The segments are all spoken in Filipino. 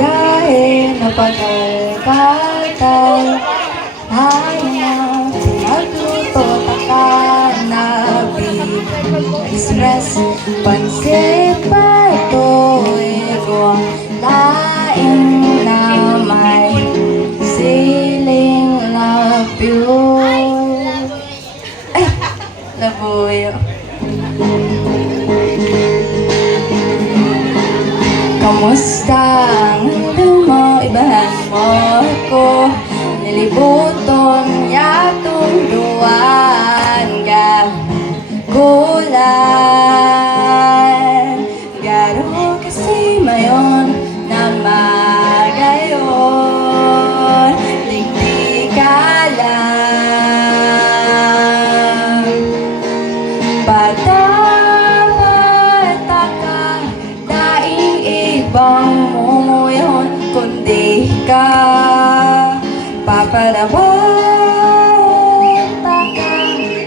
biyahe na pagkalkal. Hayang sinagluto taka na express. Pansit patoy ko laing na may siling labuyo. Ay, labuyo. Kamusta ang mundo mo? Ibahan mo ako. Nilibuton yatong duwan ka gulan. Garo kasi mayon na magayon. Ligdi ka lang. Bata-bata ka, daing ibang mumuyon kundi ka. Paparabata ka,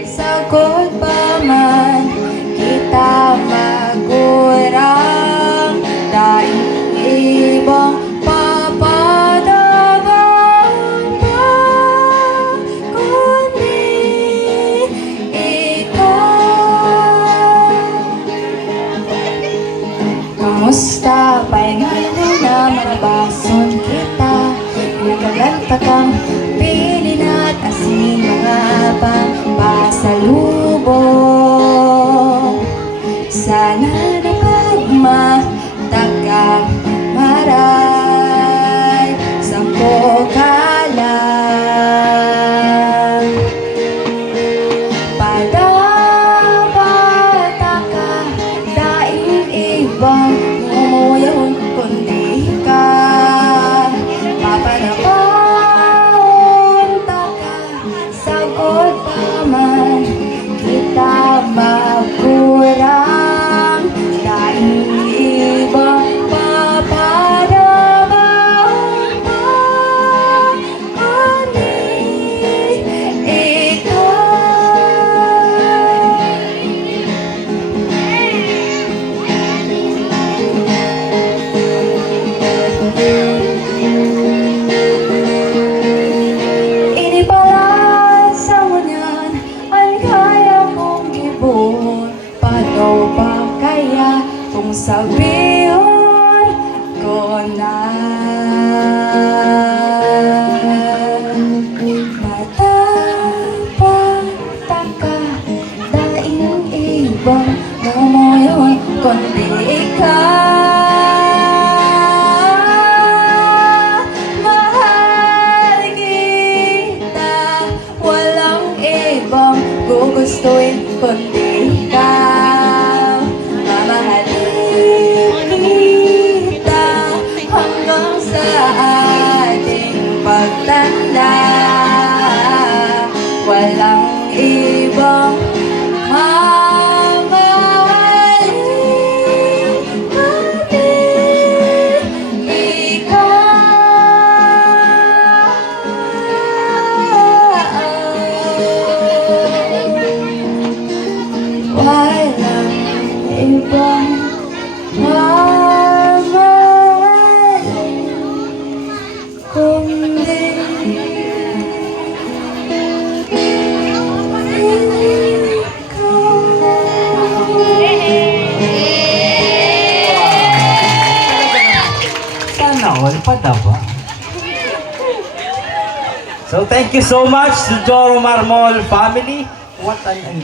sagot pa man kita magurang. Daing ibang papadabang pa kundi ikaw. Kamusta? Pahingalan na manabason kita. Nagalanta kang pili na't asin mga pasalubong. Sana napagmataka maray sampo ka lang. Padabata ka, daing ibang mumuyon kundi ka. Papanapunta ka, sagot pa man kita magkurang. Daing ibang papadabang pa kundi paano ba kaya kung sabihin ko na? Bata-bata ka, daing ibang mumuyon kundi ikaw. Mahal kita, walang ibang gugustuhin kundi ikaw. Mamahalin kita hanggang sa ating pagtanda. Walang ibang mamahalin kundi ikaw. Walang ibang mamahalin kundi Sana all padaba. So thank you so much to Joro Marmol family. What an enjoy.